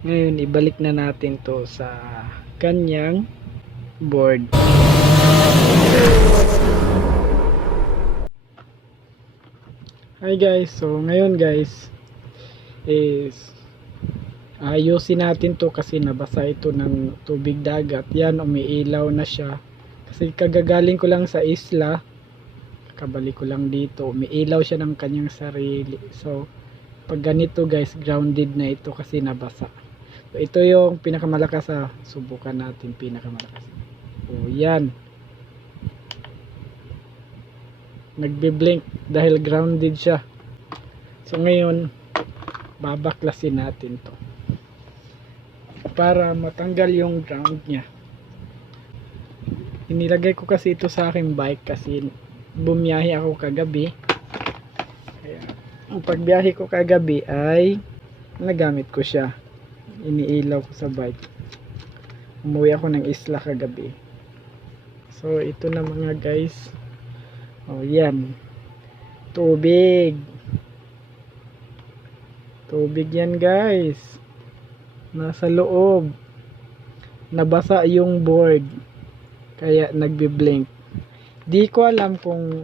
Ngayon, ibalik na natin to sa kanyang board. Hi guys, so ngayon guys is ayusin natin to kasi nabasa ito ng tubig dagat. Yan, umiilaw na siya kasi kagagaling ko lang sa isla, kabalik ko lang dito, umiilaw siya ng kanyang sarili. So pag ganito guys, grounded na ito kasi nabasa. So ito yung pinakamalakas, subukan natin pinakamalakas. So yan, nagbe-blink dahil grounded siya. So ngayon babaklasin natin to para matanggal yung ground niya. Inilagay ko kasi ito sa aking bike kasi bumiyahe ako kagabi. Kaya ang pagbiyahe ko kagabi ay nagamit ko siya, iniilaw ko sa bike. Umuwi ako ng isla kagabi. So ito na mga guys. Oh yan, tubig yan guys, nasa loob, nabasa yung board kaya nagbi-blink. Di ko alam kung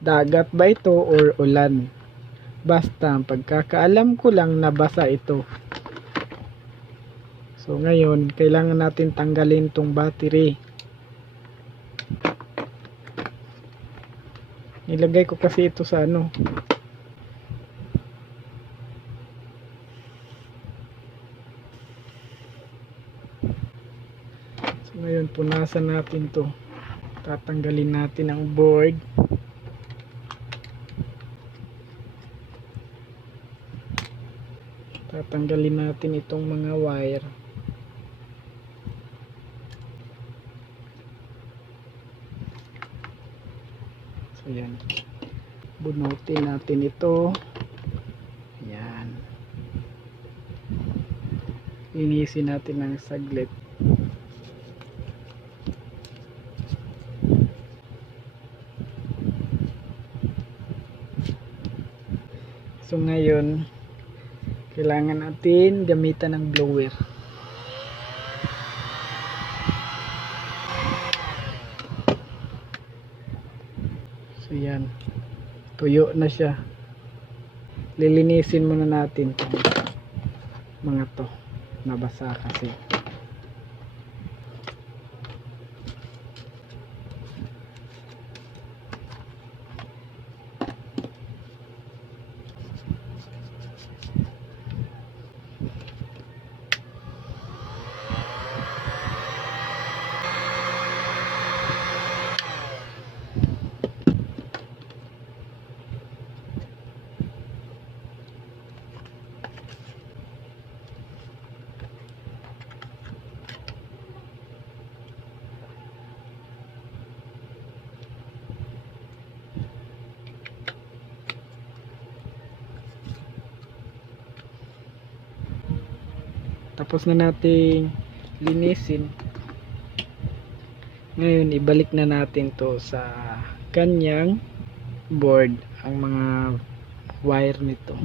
dagat ba ito or ulan, basta pagkakaalam ko lang nabasa ito. So ngayon kailangan natin tanggalin tong battery. Nilagay ko kasi ito sa ano, ngayon punasan natin to, tatanggalin natin ang board. Tatanggalin natin itong mga wire. So yan, bunutin natin ito. Yan, linisin natin ng saglit. So ngayon kailangan natin gamitan ng blower. So yan, tuyo na siya. Lilinisin muna natin itong mga to, nabasa kasi. Tapos na nating linisin. Ngayon ibalik na natin to sa kanyang board, ang mga wire nito.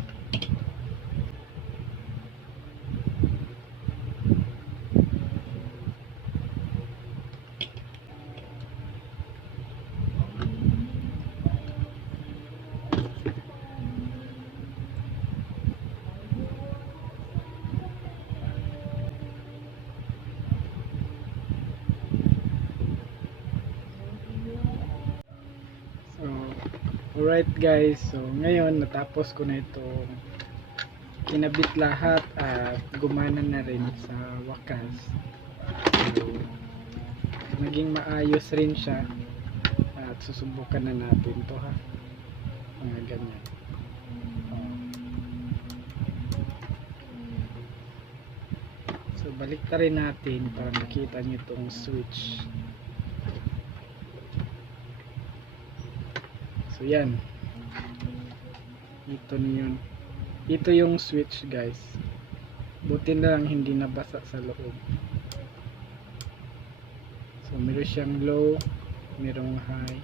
Alright guys, so ngayon natapos ko na ito, kinabit lahat at gumana na rin sa wakas. So, naging maayos rin siya at susubukan na natin to, ha, mga ganyan. So balik ta rin natin para makita nyo itong switch. So yan, ito yung switch guys, buti na lang hindi nabasa sa loob. So meron siyang low, merong high,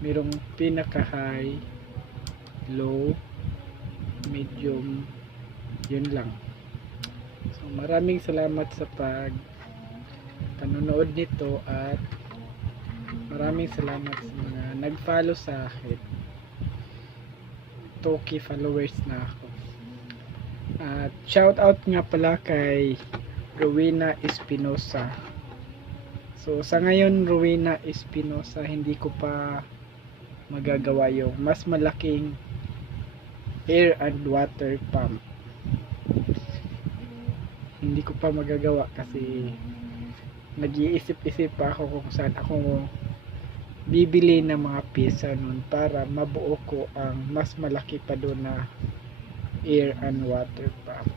merong pinaka high, low, medium, yun lang. So maraming salamat sa panonood nito at maraming salamat sa mga nag-follow sa akin. 2K followers na ako. At shout out nga pala kay Rowena Espinosa. So sa ngayon, Rowena Espinosa, hindi ko pa magagawa yung mas malaking air and water pump. Hindi ko pa magagawa kasi nag-iisip-isip pa ako kung saan ako bibili ng mga pyesa nun para mabuo ko ang mas malaki pa doon na air and water pump.